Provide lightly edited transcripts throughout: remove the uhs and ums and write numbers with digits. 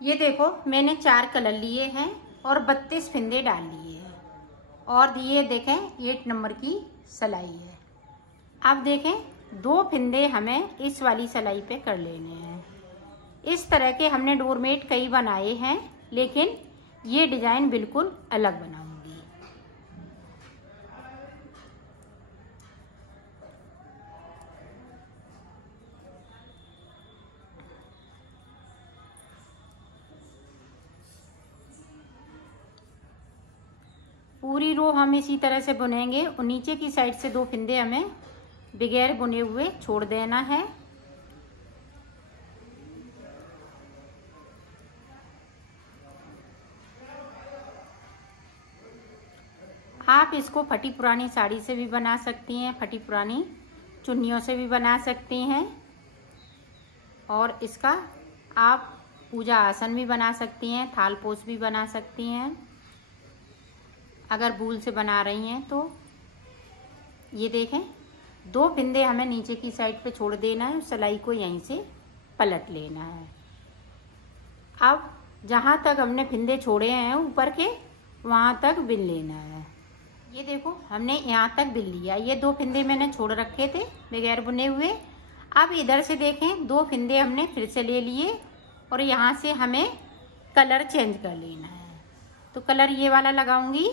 ये देखो मैंने 4 कलर लिए हैं और 32 फिंदे डाल लिए हैं और ये देखें 8 नंबर की सिलाई है। अब देखें 2 फिंदे हमें इस वाली सिलाई पे कर लेने हैं। इस तरह के हमने डोरमेट कई बनाए हैं, लेकिन ये डिजाइन बिल्कुल अलग बनाऊंगी। पूरी रो हम इसी तरह से बुनेंगे और नीचे की साइड से 2 फिंदे हमें बगैर बुने हुए छोड़ देना है। आप इसको फटी पुरानी साड़ी से भी बना सकती हैं, फटी पुरानी चुन्नियों से भी बना सकती हैं और इसका आप पूजा आसन भी बना सकती हैं, थाल पोस भी बना सकती हैं अगर वूल से बना रही हैं तो। ये देखें 2 फिंदे हमें नीचे की साइड पे छोड़ देना है, सिलाई को यहीं से पलट लेना है। अब जहां तक हमने फिंदे छोड़े हैं ऊपर के, वहां तक बिन लेना है। ये देखो हमने यहाँ तक बिन लिया। ये 2 फिंदे मैंने छोड़ रखे थे बगैर बुने हुए। अब इधर से देखें 2 फिंदे हमने फिर से ले लिए और यहाँ से हमें कलर चेंज कर लेना है। तो कलर ये वाला लगाऊंगी।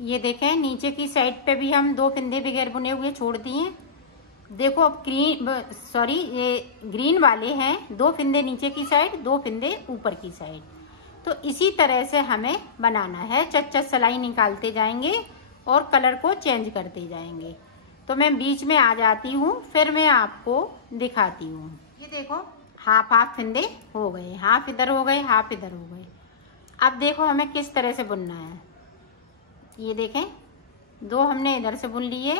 ये देखें नीचे की साइड पे भी हम 2 फिंदे बगैर बुने हुए छोड़ दिए। देखो अब ये ग्रीन वाले हैं, 2 फिंदे नीचे की साइड, 2 फिंदे ऊपर की साइड। तो इसी तरह से हमें बनाना है। चच सिलाई निकालते जाएंगे और कलर को चेंज करते जाएंगे। तो मैं बीच में आ जाती हूँ, फिर मैं आपको दिखाती हूँ। ये देखो हाफ हाफ फिंदे हो गए, हाफ इधर हो गए, हाफ इधर हो गए। अब देखो हमें किस तरह से बुनना है। ये देखें 2 हमने इधर से बुन लिए।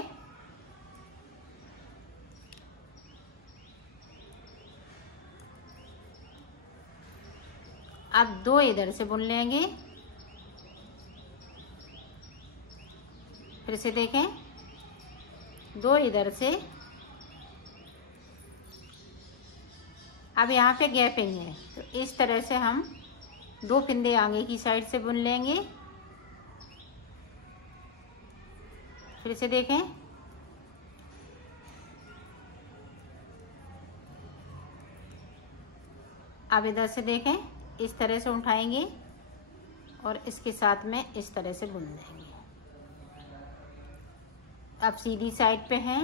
अब 2 इधर से बुन लेंगे। फिर से देखें 2 इधर से। अब यहाँ पे गैपिंग है तो इस तरह से हम 2 फिंदे आगे की साइड से बुन लेंगे। फिर से देखें अब इधर से देखें इस तरह से उठाएंगे और इसके साथ में इस तरह से बुन देंगे। अब सीधी साइड पे हैं।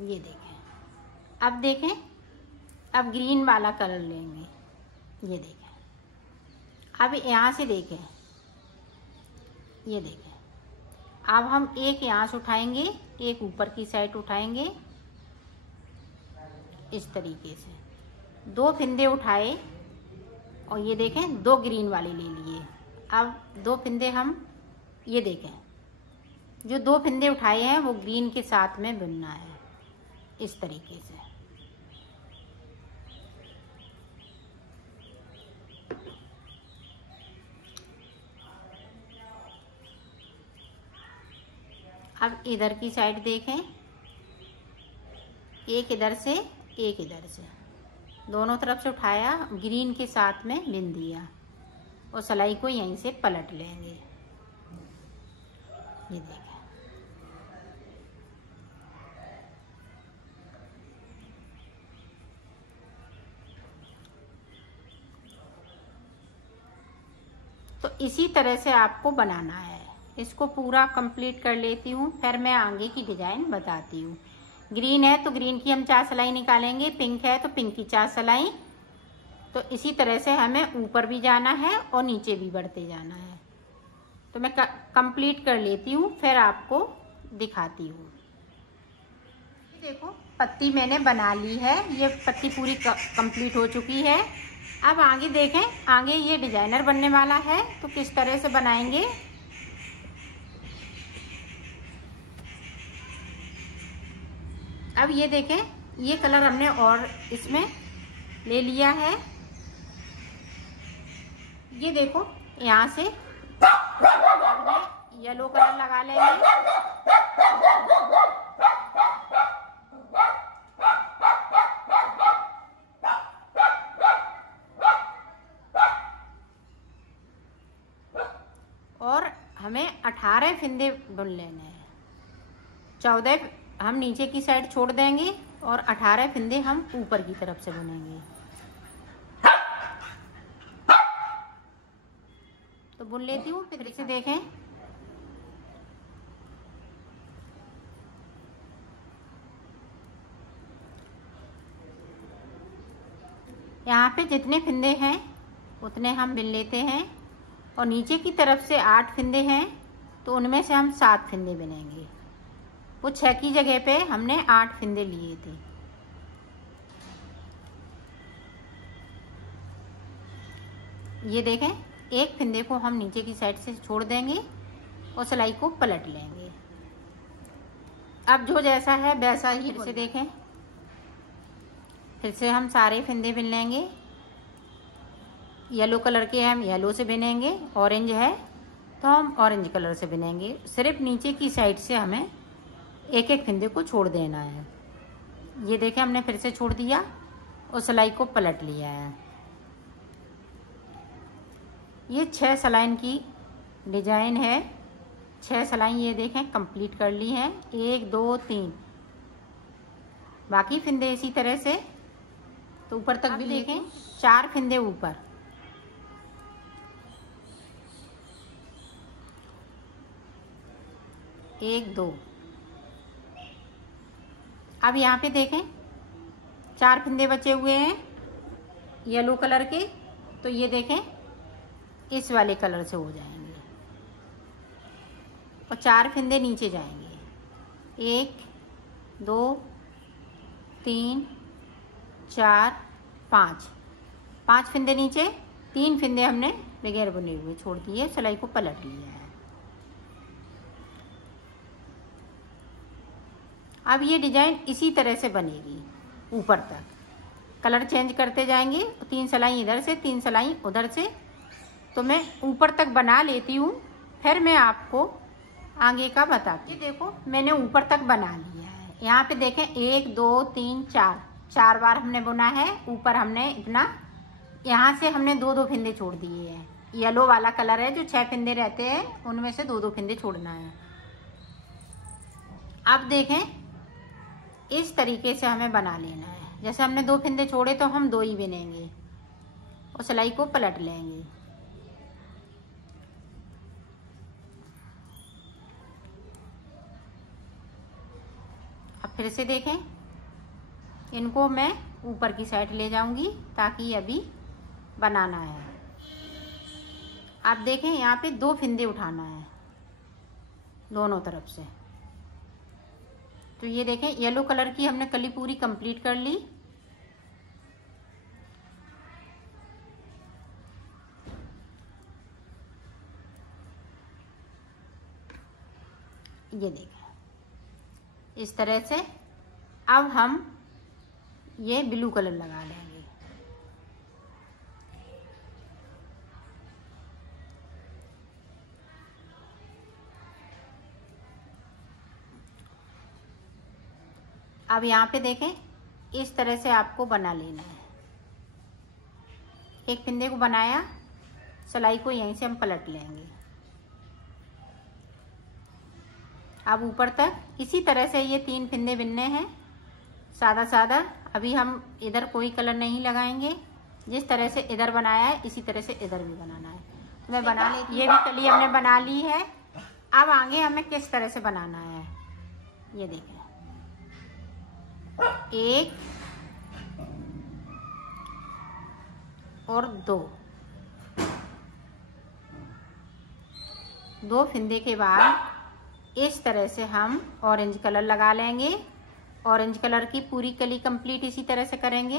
ये देखें। अब देखें अब ग्रीन वाला कलर लेंगे। ये देखें अब यहाँ से देखें। ये देखें अब हम एक यहाँ से उठाएंगे, एक ऊपर की साइड उठाएंगे इस तरीके से। 2 फिंदे उठाए और ये देखें 2 ग्रीन वाले ले लिए। अब 2 फिंदे हम ये देखें जो 2 फिंदे उठाए हैं वो ग्रीन के साथ में बुनना है इस तरीके से। अब इधर की साइड देखें, एक इधर से एक इधर से, दोनों तरफ से उठाया, ग्रीन के साथ में बिन दिया और सिलाई को यहीं से पलट लेंगे। ये देखें तो इसी तरह से आपको बनाना है। इसको पूरा कंप्लीट कर लेती हूँ, फिर मैं आगे की डिजाइन बताती हूँ। ग्रीन है तो ग्रीन की हम 4 सिलाई निकालेंगे, पिंक है तो पिंक की 4 सिलाई, तो इसी तरह से हमें ऊपर भी जाना है और नीचे भी बढ़ते जाना है। तो मैं कंप्लीट कर लेती हूँ, फिर आपको दिखाती हूँ। देखो पत्ती मैंने बना ली है, ये पत्ती पूरी कंप्लीट हो चुकी है। अब आगे देखें, आगे ये डिजाइनर बनने वाला है, तो किस तरह से बनाएंगे। अब ये देखें, ये कलर हमने और इसमें ले लिया है। ये देखो यहाँ से येलो कलर लगा लेंगे। और हमें 18 फिंदे बुन लेने हैं। 14 हम नीचे की साइड छोड़ देंगे और 18 फिंदे हम ऊपर की तरफ से बुनेंगे। तो बुन लेती हूँ, फिर से देखें। यहाँ पे जितने फिंदे हैं उतने हम बिन लेते हैं, और नीचे की तरफ से 8 फिंदे हैं तो उनमें से हम 7 फिंदे बिनेंगे। वो 6 की जगह पे हमने 8 फिंदे लिए थे। ये देखें, एक फिंदे को हम नीचे की साइड से छोड़ देंगे और सिलाई को पलट लेंगे। अब जो जैसा है वैसा ही फिर से देखें, फिर से हम सारे फिंदे बिन लेंगे। येलो कलर के हम येलो से बिनेंगे, ऑरेंज है तो हम ऑरेंज कलर से बिनेंगे। सिर्फ नीचे की साइड से हमें एक एक फिंदे को छोड़ देना है। ये देखें, हमने फिर से छोड़ दिया और सिलाई को पलट लिया है। ये 6 सलाइन की डिजाइन है। 6 सलाइन ये देखें कंप्लीट कर ली हैं, 1 2 3। बाकी फिंदे इसी तरह से, तो ऊपर तक भी देखें 4 फिंदे ऊपर। एक 2। अब यहाँ पे देखें 4 फिंदे बचे हुए हैं येलो कलर के, तो ये देखें इस वाले कलर से हो जाएंगे और 4 फिंदे नीचे जाएंगे। 1 2 3 4 5। 5 फिंदे नीचे, 3 फिंदे हमने बगैर बुने हुए छोड़ दिए, सिलाई को पलट लिया है। अब ये डिजाइन इसी तरह से बनेगी ऊपर तक। कलर चेंज करते जाएंगे, 3 सिलाई इधर से 3 सिलाई उधर से। तो मैं ऊपर तक बना लेती हूँ, फिर मैं आपको आगे का बताती हूँ। देखो मैंने ऊपर तक बना लिया है। यहाँ पे देखें 1 2 3 4 बार हमने बुना है। ऊपर हमने इतना, यहाँ से हमने 2 फिंदे छोड़ दिए हैं। येलो वाला कलर है, जो 6 फिंदे रहते हैं उनमें से 2 फिंदे छोड़ना है। अब देखें इस तरीके से हमें बना लेना है। जैसे हमने 2 फिंदे छोड़े तो हम 2 ही बिनेंगे और सिलाई को पलट लेंगे। अब फिर से देखें, इनको मैं ऊपर की साइड ले जाऊंगी ताकि अभी बनाना है। आप देखें यहाँ पे 2 फिंदे उठाना है दोनों तरफ से। तो ये देखें येलो कलर की हमने कली पूरी कंप्लीट कर ली। ये देखें इस तरह से। अब हम ये ब्लू कलर लगा लेंगे। अब यहाँ पे देखें इस तरह से आपको बना लेना है। एक फिंदे को बनाया, सिलाई को यहीं से हम पलट लेंगे। अब ऊपर तक इसी तरह से ये 3 फिंदे बिनने हैं, सादा सादा। अभी हम इधर कोई कलर नहीं लगाएंगे, जिस तरह से इधर बनाया है इसी तरह से इधर भी बनाना है। तो मैं बना लेती हूँ। ये भी कली हमने बना ली है। अब आगे हमें किस तरह से बनाना है, ये देखें। 1 और दो फंदे के बाद इस तरह से हम ऑरेंज कलर लगा लेंगे। ऑरेंज कलर की पूरी कली कंप्लीट इसी तरह से करेंगे।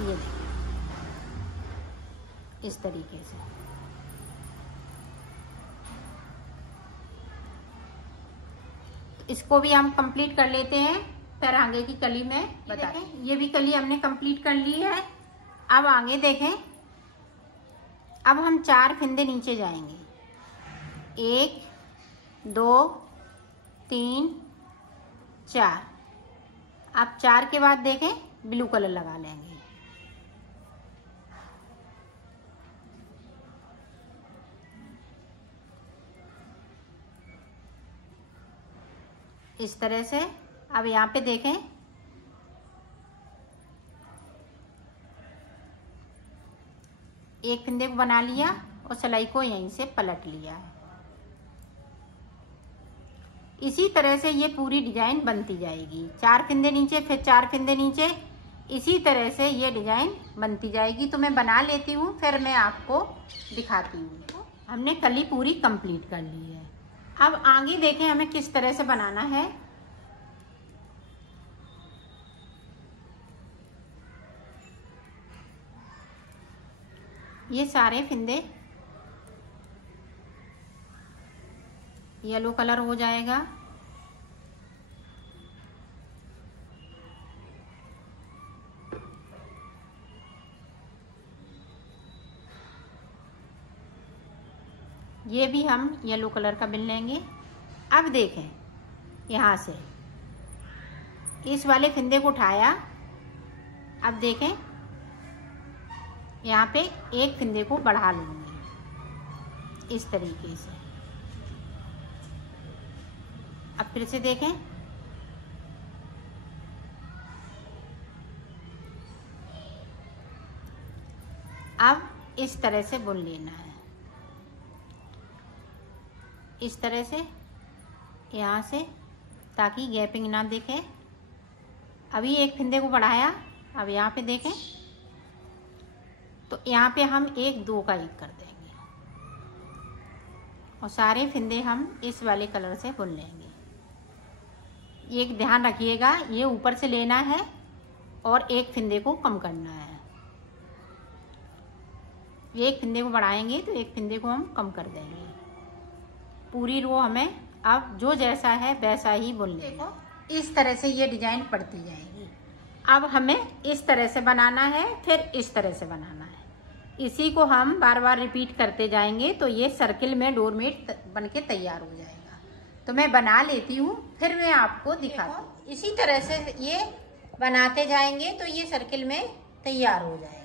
ये इस तरीके से इसको भी हम कंप्लीट कर लेते हैं। फिर आगे की कली में बताते हैं। ये भी कली हमने कंप्लीट कर ली है। अब आगे देखें, अब हम 4 फंदे नीचे जाएंगे। 1 2 3 4। अब 4 के बाद देखें ब्लू कलर लगा लेंगे। इस तरह से। अब यहाँ पे देखें, एक फंदे को बना लिया और सिलाई को यहीं से पलट लिया है। इसी तरह से ये पूरी डिजाइन बनती जाएगी। 4 फंदे नीचे, फिर 4 फंदे नीचे, इसी तरह से ये डिजाइन बनती जाएगी। तो मैं बना लेती हूँ, फिर मैं आपको दिखाती हूँ। हमने कली पूरी कंप्लीट कर ली है। अब आगे देखें हमें किस तरह से बनाना है। ये सारे फंदे येलो कलर हो जाएगा। ये भी हम येलो कलर का बिन लेंगे। अब देखें, यहाँ से इस वाले फंदे को उठाया। अब देखें, यहाँ पे एक फंदे को बढ़ा लूँगी इस तरीके से। अब फिर से देखें, अब इस तरह से बुन लेना है। इस तरह से यहाँ से, ताकि गैपिंग ना दिखे। अभी एक फंदे को बढ़ाया। अब यहाँ पे देखें, तो यहाँ पे हम 1 2 का 1 कर देंगे और सारे फंदे हम इस वाले कलर से बुन लेंगे। एक ध्यान रखिएगा, ये ऊपर से लेना है और एक फंदे को कम करना है। एक फंदे को बढ़ाएंगे तो एक फंदे को हम कम कर देंगे। पूरी रो हमें अब जो जैसा है वैसा ही बुन लेंगे। इस तरह से ये डिजाइन पड़ती जाएगी। अब हमें इस तरह से बनाना है, फिर इस तरह से बनाना है। इसी को हम बार बार रिपीट करते जाएंगे तो ये सर्किल में डोरमेट बन के तैयार हो जाएगा। तो मैं बना लेती हूँ, फिर मैं आपको दिखाती हूँ। इसी तरह से ये बनाते जाएंगे तो ये सर्किल में तैयार हो जाएगा।